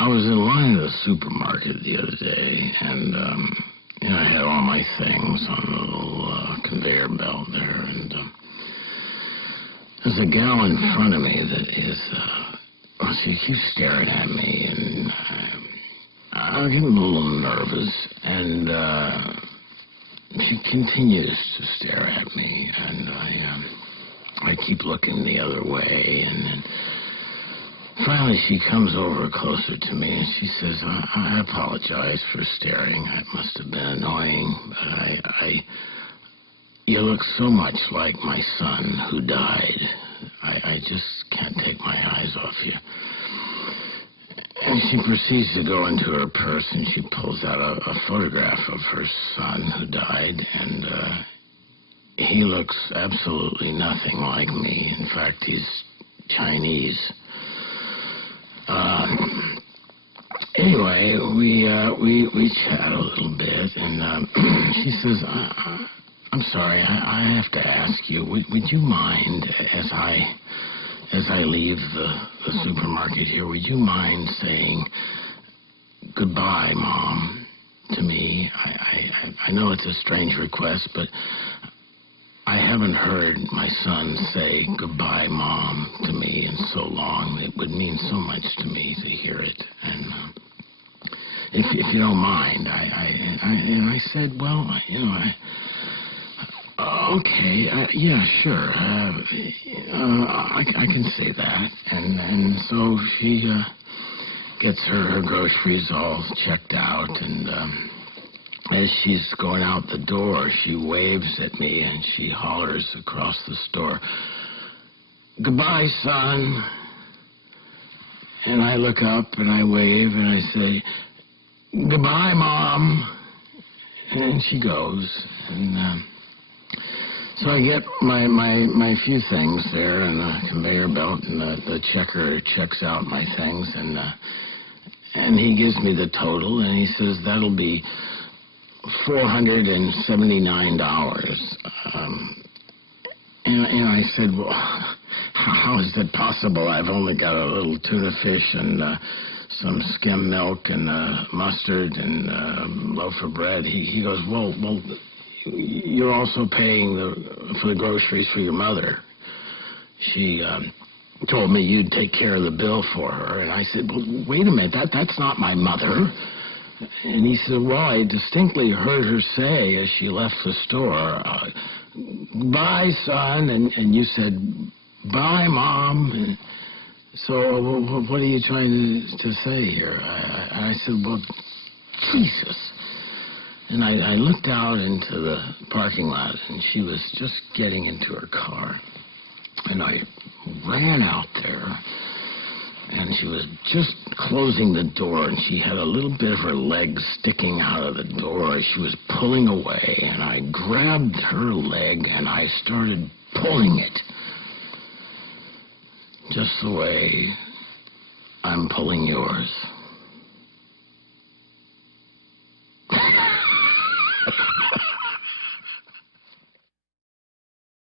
I was in line at the supermarket the other day, and I had all my things on a little conveyor belt there, and there's a gal in front of me that is, she keeps staring at me, and I'm getting a little nervous, and she continues to stare at me, and I keep looking the other way, and then finally she comes over closer to me, and she says, I apologize for staring. It must have been annoying, but you look so much like my son who died. I just can't take my eyes off you. And she proceeds to go into her purse, and she pulls out a photograph of her son who died, and he looks absolutely nothing like me. In fact, he's Chinese. Anyway, we chat a little bit, and she says, I'm sorry, I have to ask you, would you mind, as I leave the supermarket here, would you mind saying goodbye, Mom, to me? I know it's a strange request, but I haven't heard my son say goodbye, Mom, to me in so long. It would mean so much to me to hear it. And if you don't mind, I said, well, okay, yeah, sure. I can say that. And so she gets her groceries all checked out, and as she's going out the door, she waves at me, and she hollers across the store, goodbye, son. And I look up, and I wave, and I say, goodbye, Mom. And she goes, and so I get my few things there in the conveyor belt, and the checker checks out my things, and he gives me the total, and he says, that'll be $479. And I said, well, how is that possible? I've only got a little tuna fish and some skim milk and mustard and a loaf of bread. He goes, well, you're also paying for the groceries for your mother. She told me you'd take care of the bill for her. And I said, well, wait a minute, that's not my mother. And he said, well, I distinctly heard her say as she left the store, bye, son, and you said, bye, Mom. And so what are you trying to say here? I said, well, Jesus. And I looked out into the parking lot, and she was just getting into her car. And I ran out there, and she was just closing the door, and she had a little bit of her leg sticking out of the door as she was pulling away, and I grabbed her leg, and I started pulling it. Just the way I'm pulling yours.